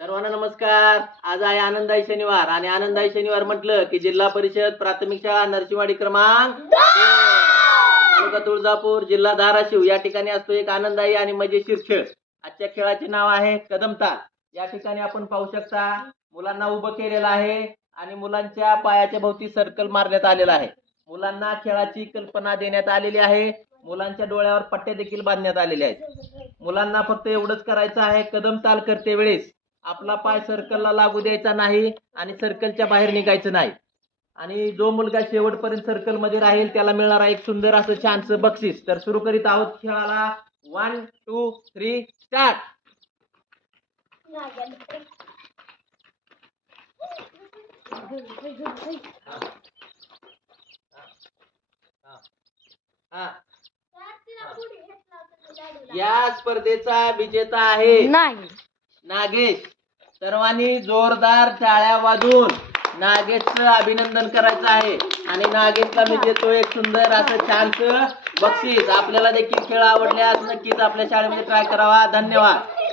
सर्वांना नमस्कार. आज आहे आनंदाई शनिवार आणि आनंदाई शनिवार म्हटलं की जिल्हा परिषद प्राथमिक शाळा नरसिंहवाडी क्रमांक 2, तालुका तुळजापूर, जिल्हा धाराशिव या ठिकाणी असतो एक आनंदाई आणि मजेशीर खेळ. आजच्या खेळाचे नाव आहे कदमताल. या ठिकाणी आपण पाहू शकता मुलांना उभं केलेलं आहे आणि मुलांच्या पायाच्या भोवती सर्कल मारण्यात आलेला आहे. मुलांना खेळाची कल्पना देण्यात आलेली आहे. मुलांच्या डोळ्यावर पट्टे देखील बांधण्यात आलेले आहेत. मुलांना फक्त एवढंच करायचं आहे, कदमताल करते वेळेस आपला पाय सर्कलला लागू द्यायचा नाही आणि सर्कलच्या बाहेर निघायचं नाही. आणि जो मुलगा शेवटपर्यंत सर्कल मध्ये राहील त्याला मिळणार एक सुंदर असं छानसं बक्षीस. तर सुरू करीत आहोत खेळाला. 1 2 3 स्टार्ट. या स्पर्धेचा विजेता आहे नागेश. सर्वांनी जोरदार टाळ्या वाजवून नागेशचं अभिनंदन करायचं आहे आणि नागेशला मी देतो एक सुंदर असं छानसं बक्षीस. आपल्याला देखील खेळ आवडल्यास नक्कीच आपल्या शाळेमध्ये ट्राय करावा. धन्यवाद.